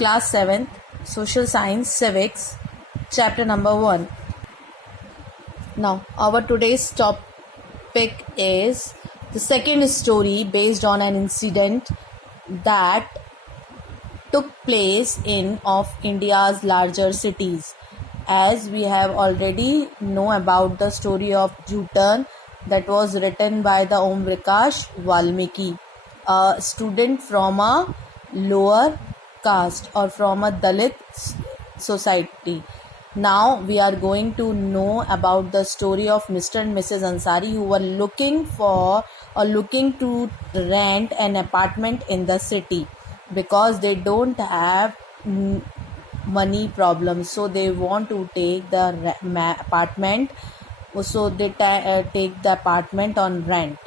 Class 7th, Social Science Civics, Chapter number 1. Now, our today's topic is the second story based on an incident that took place in of India's larger cities. As we have already know about the story of Jutan that was written by the Om Prakash Valmiki, a student from a lower caste or from a Dalit society. Now we are going to know about the story of Mr. and Mrs. Ansari, who were looking to rent an apartment in the city because they don't have money problems, so they want to take the apartment, so they take the apartment on rent.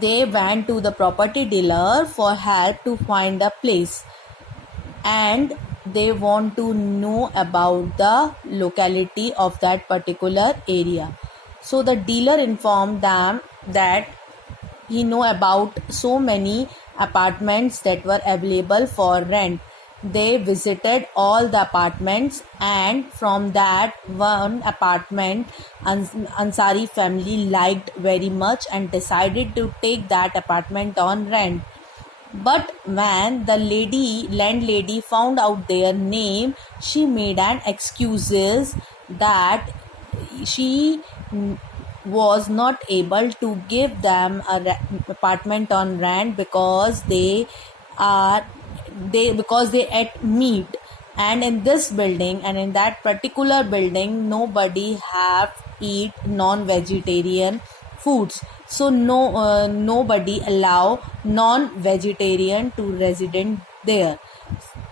They went to the property dealer for help to find a place, and they want to know about the locality of that particular area. So the dealer informed them that he know about so many apartments that were available for rent. They visited all the apartments, and from that one apartment Ansari family liked very much and decided to take that apartment on rent. But when the landlady found out their name, she made an excuses that she was not able to give them an apartment on rent because they ate meat, and in this building and in that particular building nobody have eat non-vegetarian foods, so nobody allow non-vegetarian to resident there.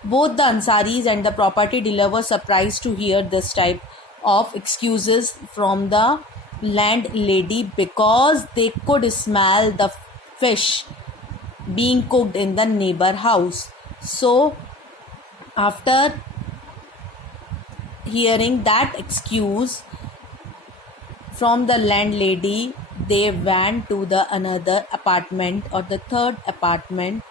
Both the Ansaris and the property dealer were surprised to hear this type of excuses from the landlady because they could smell the fish being cooked in the neighbor house. So after hearing that excuse from the landlady, they went to the another apartment or the third apartment,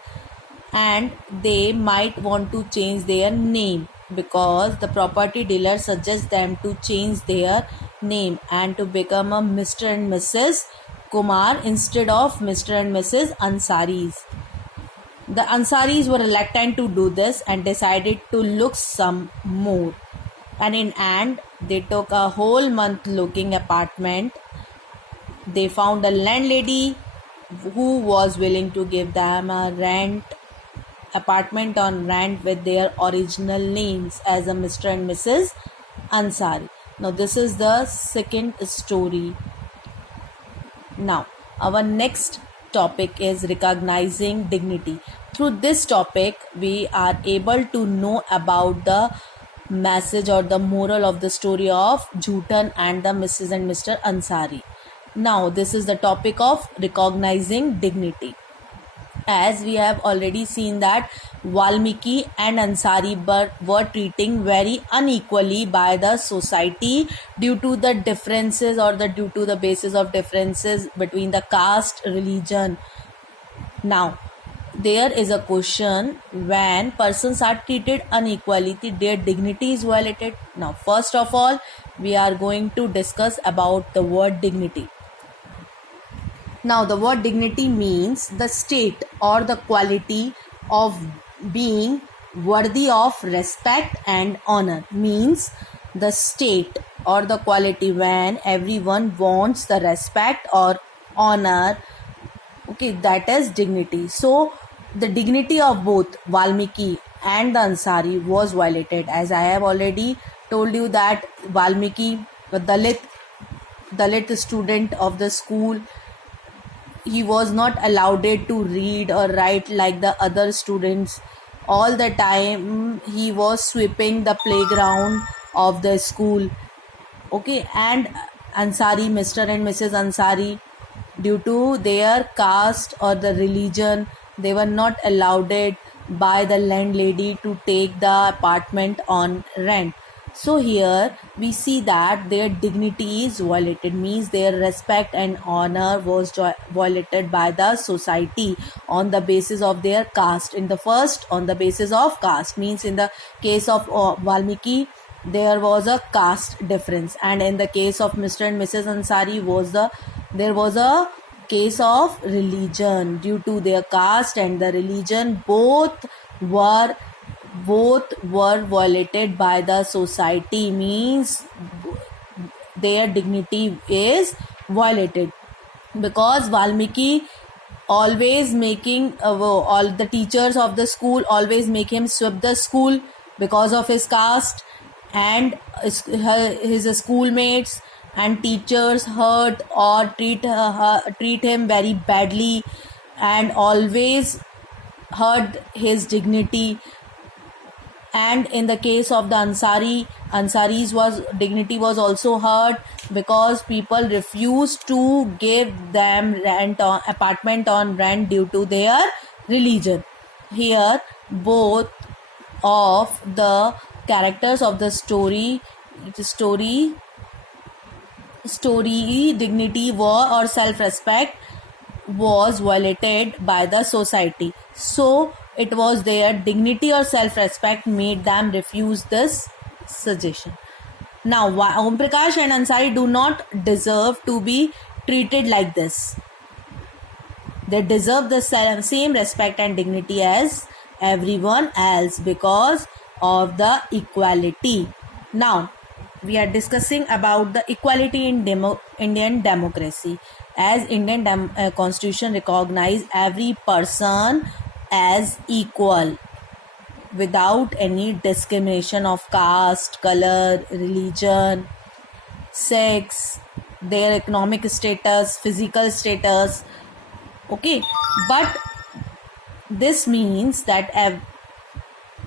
and they might want to change their name because the property dealer suggests them to change their name and to become a Mr. and Mrs. Kumar instead of Mr. and Mrs. Ansaris. The Ansaris were reluctant to do this and decided to look some more. And in end, they took a whole month looking apartment. They found a landlady who was willing to give them a apartment on rent with their original names as a Mr. and Mrs. Ansari. Now this is the second story. Now our next topic is recognizing dignity. Through this topic, we are able to know about the message or the moral of the story of Jutan and the Mrs. and Mr. Ansari. Now, this is the topic of recognizing dignity. As we have already seen that Valmiki and Ansari were treating very unequally by the society due to the differences or due to the basis of differences between the caste, religion. Now, there is a question: when persons are treated unequally, their dignity is violated. Now, first of all, we are going to discuss about the word dignity. Now, the word dignity means the state or the quality of being worthy of respect and honor. Means the state or the quality when everyone wants the respect or honor. Okay, that is dignity. So the dignity of both Valmiki and the Ansari was violated. As I have already told you that Valmiki, the Dalit student of the school, he was not allowed to read or write like the other students. All the time he was sweeping the playground of the school. Okay, and Ansari, Mr. and Mrs. Ansari, due to their caste or the religion, they were not allowed by the landlady to take the apartment on rent. So here we see that their dignity is violated, means their respect and honor was violated by the society on the basis of their caste. In the first, on the basis of caste, means in the case of Valmiki, there was a caste difference, and in the case of Mr. and Mrs. Ansari there was a case of religion. Due to their caste and the religion, were both were violated by the society, means their dignity is violated, because Valmiki always making all the teachers of the school always make him sweep the school because of his caste, and his schoolmates and teachers hurt or treat him very badly and always hurt his dignity. And in the case of the Ansaris was dignity was also hurt, because people refused to give them apartment on rent due to their religion. Here both of the characters of the story dignity or self-respect was violated by the society. So it was their dignity or self-respect made them refuse this suggestion. Now Om Prakash and Ansari do not deserve to be treated like this. They deserve the same respect and dignity as everyone else because of the equality. Now we are discussing about the equality in Indian democracy. As Indian constitution recognize every person as equal without any discrimination of caste, color, religion, sex, their economic status, physical status. Okay, but this means that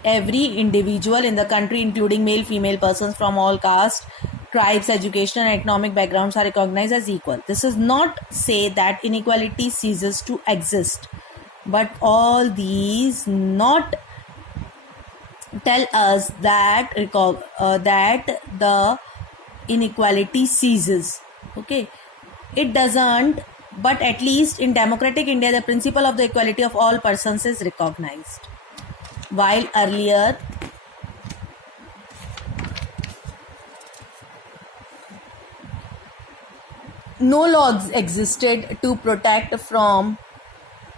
every individual in the country, including male, female persons from all castes, tribes, education and economic backgrounds, are recognized as equal. This does not say that inequality ceases to exist, but all these not tell us that that the inequality ceases. Okay, it doesn't, but at least in democratic India, the principle of the equality of all persons is recognized. While earlier no laws existed to protect from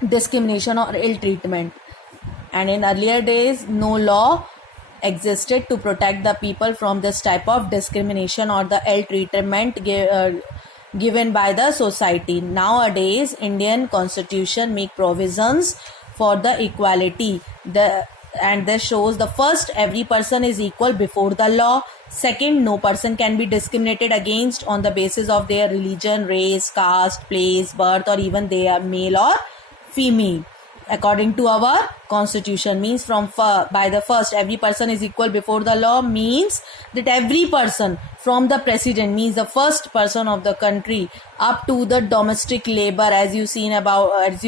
discrimination or ill treatment, and in earlier days no law existed to protect the people from this type of discrimination or the ill treatment given by the society. Nowadays Indian constitution make provisions for the equality, and this shows the first, every person is equal before the law. Second, no person can be discriminated against on the basis of their religion, race, caste, place, birth, or even they are male or female. According to our constitution, means by the first, every person is equal before the law, means that every person from the president, means the first person of the country, up to the domestic labor, as you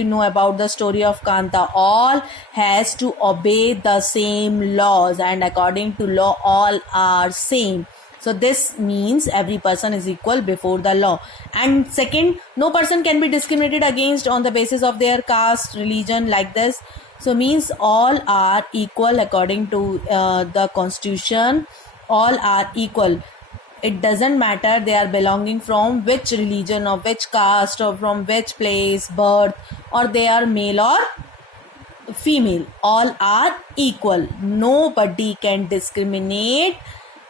know about the story of Kanta, all has to obey the same laws, and according to law all are same. So this means every person is equal before the law. And second, no person can be discriminated against on the basis of their caste, religion, like this. So means all are equal according to the constitution. All are equal. It doesn't matter they are belonging from which religion or which caste or from which place, birth, or they are male or female. All are equal. Nobody can discriminate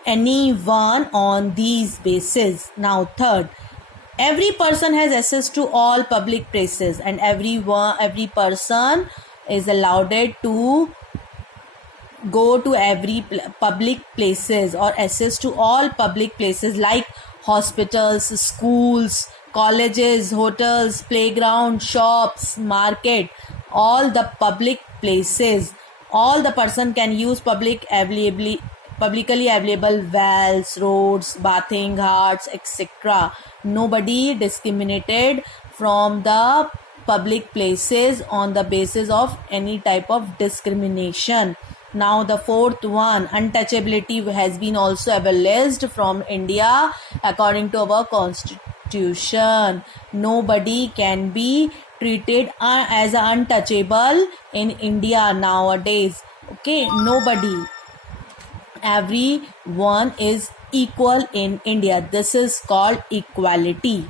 anyone on these bases. Now third, every person has access to all public places, and every person is allowed to go to every public places or access to all public places like hospitals, schools, colleges, hotels, playground, shops, market, all the public places. All the person can use publicly available wells, roads, bathing ghats, etc. Nobody discriminated from the public places on the basis of any type of discrimination. Now the fourth one, untouchability has been also abolished from India according to our constitution. Nobody can be treated as untouchable in India nowadays. Okay, nobody. Everyone is equal in India. This is called equality.